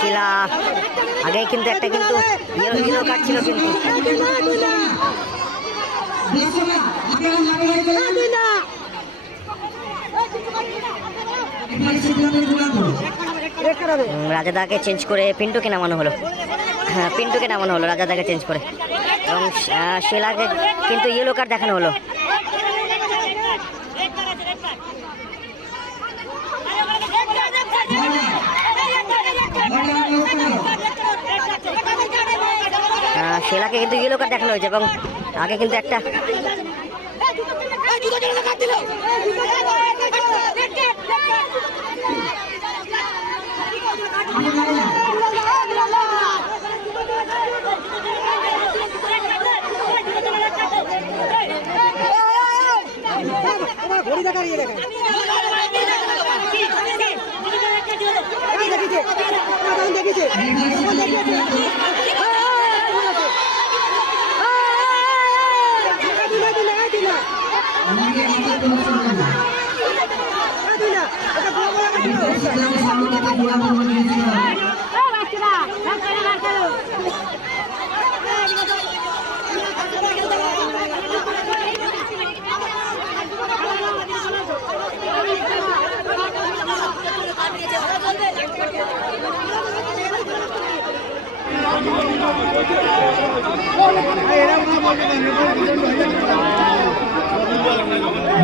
শিলা, আগে কিন্তু একটা কিন্তু ইয়েলো কার্ড ছিল কিন্তু। রাজাদাকে চেঞ্জ করে পিন্টুকে নামানো হলো। হ্যাঁ পিন্টুকে নামানো হলো, রাজাদাকে চেঞ্জ করে। এবং শিলাকে কিন্তু ইয়েলো কার্ড দেখানো হলো। শিলাকে কিন্তু ইয়েলো কার্ড দেখানো হয়েছে এবং আগে কিন্তু একটা ঘড়ি দেখা দেখা দেখিছে দেখিছে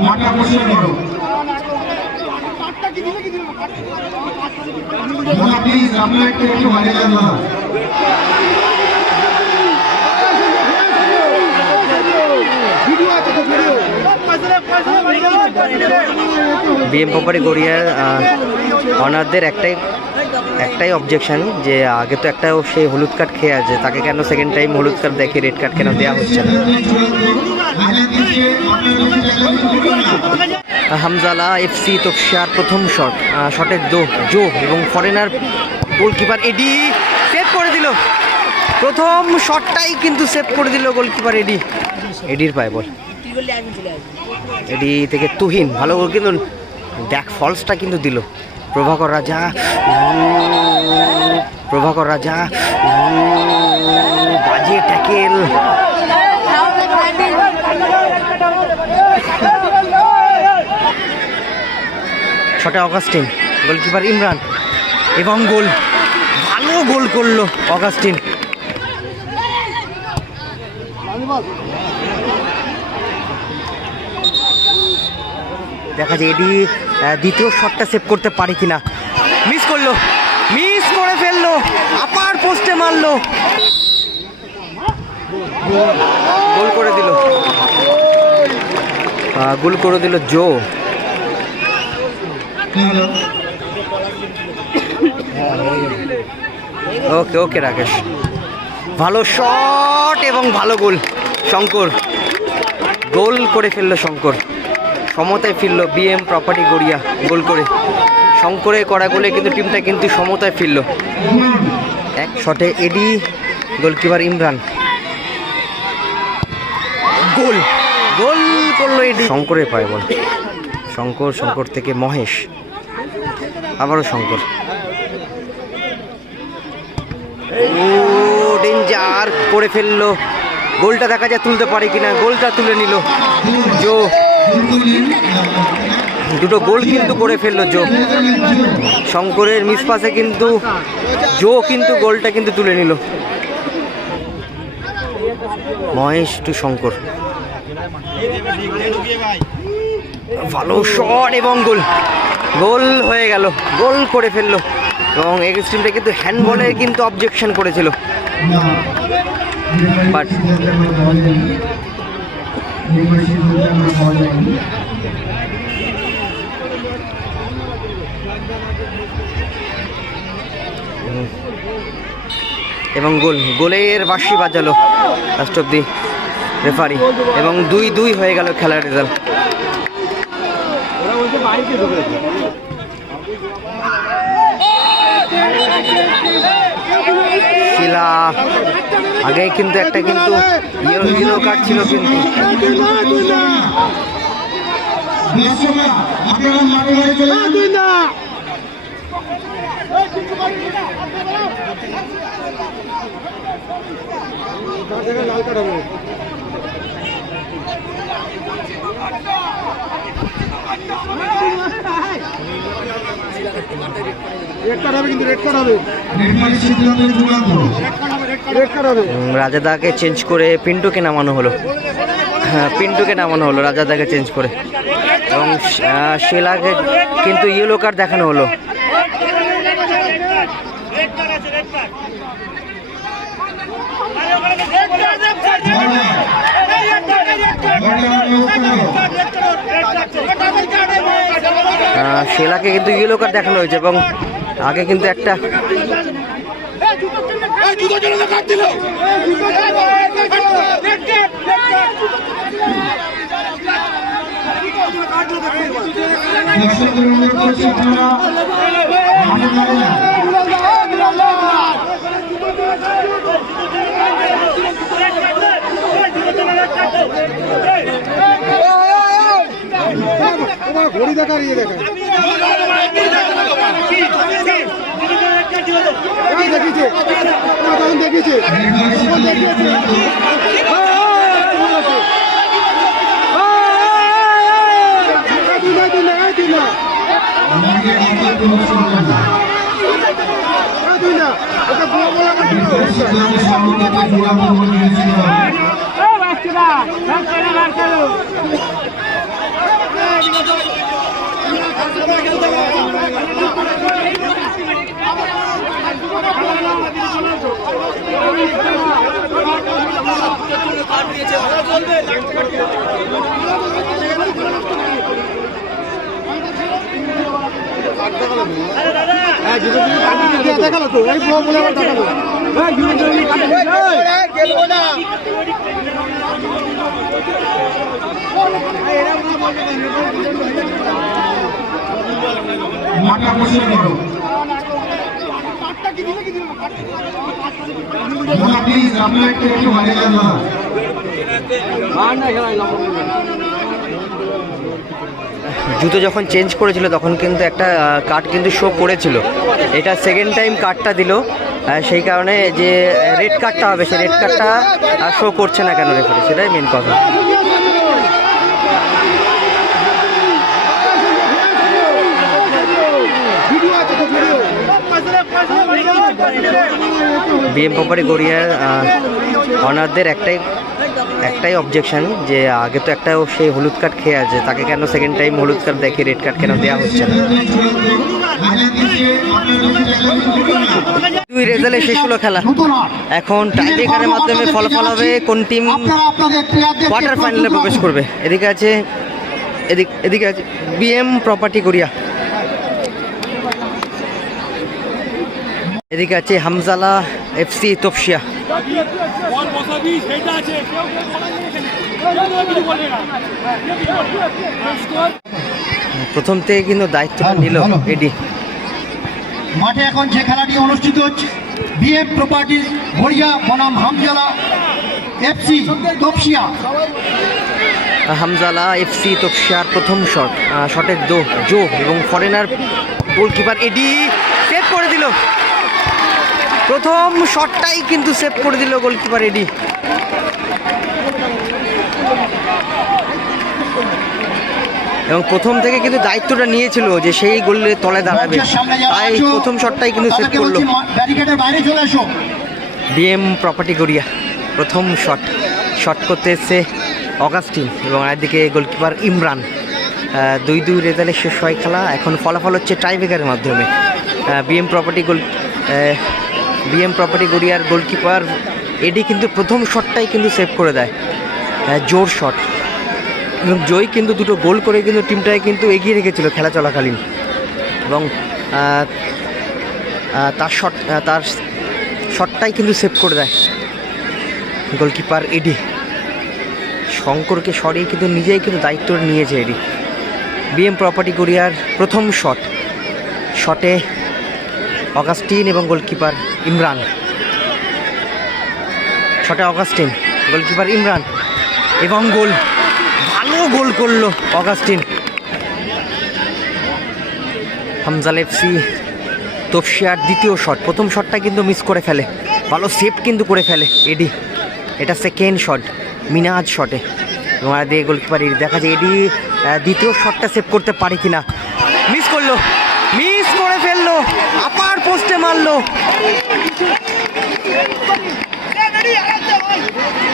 মাঠটা বসে বিএম প্রপারি গড়িয়ার অনারদের একটাই একটাই অবজেকশন যে আগে তো একটা সে হলুদ কার্ড খেয়ে আছে, তাকে কেন সেকেন্ড টাইম হলুদ কার্ড দেখে রেড কার্ড কেন দেওয়া হচ্ছে না? হামজালা এফসি তোকশার প্রথম শট শটের দো জো এবং ফরেনার গোলকিপার এডি সেভ করে দিল। প্রথম শটটাই কিন্তু সেভ করে দিল গোলকিপার এডি এডির পায় বল। এডি থেকে তুহিন, ভালো কিন্তু, দেখ ফলসটা কিন্তু দিল। প্রভাকর রাজা প্রভাকর রাজা বাজে ট্যাকেল। ছটা অগাস্টিন গোলকিপার ইমরান এবং গোল ভালো গোল করল অগাস্টিন। দেখা যায় আহ, দ্বিতীয় শটটা সেভ করতে পারে কিনা? মিস করল। মিস করে ফেলল। আপার পোস্টে মারলো। গোল করে দিল। গোল করে দিল জো। ওকে ওকে, রাকেশ। ভালো শট এবং ভালো গোল। শঙ্কর। গোল করে ফেলল শঙ্কর। সমতায় ফিরল বিএম প্রপার্টি গড়িয়া, গোল করে। শঙ্করে করা গোলে কিন্তু টিমটা কিন্তু সমতায় ফিরল। এক শটে এডি, গোলকিপার ইমরান। গোল গোল করল এডি। শঙ্করের পায় বল। শঙ্কর শঙ্কর থেকে মহেশ। আবারও শঙ্কর। করে ফেলল। গোলটা দেখা যায় তুলতে পারে কিনা, গোলটা তুলে নিল। জো দুটো গোল কিন্তু করে ফেলল জো। শঙ্করের মিস পাসে কিন্তু জো কিন্তু গোলটা কিন্তু তুলে নিল। মহেশ টু শঙ্কর। ভালো শট এবং গোল। গোল হয়ে গেল, গোল করে ফেলল। এবং টিমটা কিন্তু হ্যান্ডবলের কিন্তু অবজেকশন করেছিল। বাট এবং গোল, গোলের বাঁশি বাজালো লাস্ট অব দি রেফারি এবং দুই দুই হয়ে গেল খেলার রেজাল্ট শিলা। আগে কিন্তু একটা কিন্তু ইয়েলো কার্ড ছিল কিন্তু। দর্শকরা আপনারা মাঠে রাজাদাকে চেঞ্জ করে পিন্টুকে নামানো হলো। হ্যাঁ পিন্টুকে নামানো হলো, রাজাদাকে চেঞ্জ করে। এবং শেলাকে কিন্তু ইয়েলো কার্ড দেখানো হলো। শেলাকে কিন্তু ইয়েলো কার্ড দেখানো হয়েছে এবং আগে কিন্তু একটা দর্শকদের অনুরোধ করছি আপনারা মাঠে দাঁড়িয়ে যান ঘড়ি দেখা ইয়ে দেখা। এই দেখিছে। ওরা তখন দেখিছে। রেফারির সিদ্ধান্ত চূড়ান্ত মাঠে দেখাল তো এই বলে আবার দেখাল মাঠটা বসে দাদা জুতো যখন চেঞ্জ করেছিল, তখন কিন্তু একটা কার্ড কিন্তু শো করেছিল। এটা সেকেন্ড টাইম কার্ডটা দিল। সেই কারণে যে রেড কার্ডটা হবে, সেই রেড কার্ডটা শো করছে না কেন রেফারি সেটাই মেন কথা। বিএম পপারি গড়িয়ার অনারদের একটাই একটাই অবজেকশন যে আগে তো একটা সেই হলুদ কার্ড খেয়ে আছে, তাকে কেন সেকেন্ড টাইম হলুদ কার্ড দেখে রেড কার্ড কেন দেওয়া হচ্ছে না? দুই রেজাল্টে শেষ হলো খেলা। এখন টাইব্রেকারের মাধ্যমে ফলাফল হবে কোন টিম কোয়ার্টার ফাইনালে প্রবেশ করবে। এদিকে আছে, এদিক, এদিকে আছে বিএম প্রপার্টি গড়িয়া। এদিকে আছে হামজালা এফসি তপসিয়া। প্রথম থেকে কিন্তু দায়িত্বটা নিল এডি মাঠে এখন যে খেলাটি অনুষ্ঠিত হচ্ছে বিএফ প্রপার্টিজ গড়িয়া বনাম হামজালা এফসি তপসিয়া। হামজালা এফসি তপসিয়ার প্রথম শট শটের দো জো এবং ফরেনার গোলকিপার এডি সেভ করে দিল। প্রথম শটটাই কিন্তু সেভ করে দিল গোলকিপার এডি এবং প্রথম থেকে কিন্তু দায়িত্বটা নিয়েছিল যে সেই গোলের তলে দাঁড়াবে। তাই প্রথম শটটাই কিন্তু সেভ করল। বিএম প্রপার্টি গড়িয়া প্রথম শট শট করতে এসছে অগাস্টিন এবং একদিকে গোলকিপার ইমরান। দুই দুই রেজাল্টে শেষ হয় খেলা। এখন ফলাফল হচ্ছে টাইব্রেকারের মাধ্যমে। BM property goal BM property গড়িয়ার গোলকিপার এডি কিন্তু প্রথম শটটাই কিন্তু সেভ করে দেয়। আহ, জোর শট এবং জয় কিন্তু দুটো গোল করে কিন্তু টিমটাকে কিন্তু এগিয়ে রেখেছিল খেলা চলাকালীন। এবং তার শট তার শটটাই কিন্তু সেভ করে দেয় গোলকিপার এডি। শঙ্করকে সরিয়ে কিন্তু নিজেই কিন্তু দায়িত্ব নিয়েছে এডি। বিএম প্রপার্টি কোরিয়ার প্রথম শট শটে অগাস্টিন এবং গোলকিপার ইমরান। শটে অগাস্টিন, গোলকিপার ইমরান। এবং গোল, ভালো গোল করল অগাস্টিন। হামজাল এফসি তফসিয়ার দ্বিতীয় শট। প্রথম শটটা কিন্তু মিস করে ফেলে। ভালো সেভ কিন্তু করে ফেলে এডি। এটা সেকেন্ড শট মিনাজ শটে। এবং দিয়ে গোলকিপার এডি। দেখা যায় এডি দ্বিতীয় শটটা সেভ করতে পারে কিনা। মিস করল, মিস করে ফেলল। পোস্টে মারলো।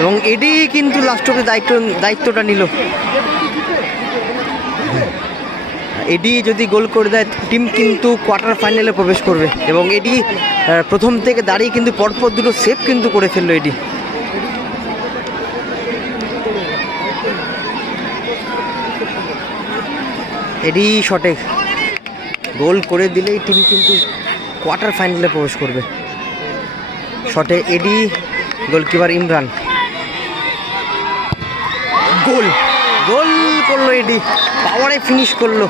এবং এডি কিন্তু লাস্ট অব্দি দায়িত্ব দায়িত্বটা নিল। এডি যদি গোল করে দেয় টিম কিন্তু কোয়ার্টার ফাইনালে প্রবেশ করবে। এবং এডি প্রথম থেকে দাঁড়িয়ে কিন্তু পরপর দুটো সেভ কিন্তু করে ফেলল এডি। এডি শটে গোল করে দিলেই টিম কিন্তু কোয়ার্টার ফাইনালে প্রবেশ করবে। শটে এডি, গোলকিপার ইমরান। গোল। গোল করল এডি। পাওয়ারে ফিনিশ করল।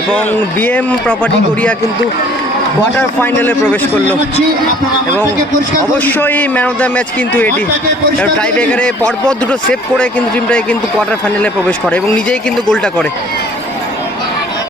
এবং বিএম প্রপার্টি কোরিয়া কিন্তু কোয়ার্টার ফাইনালে প্রবেশ করল। এবং অবশ্যই ম্যান অফ দ্য ম্যাচ কিন্তু এডি। টাই ব্রেকারে পরপর দুটো সেভ করে কিন্তু টিমটাকে কিন্তু কোয়ার্টার ফাইনালে প্রবেশ করে এবং নিজেই কিন্তু গোলটা করে।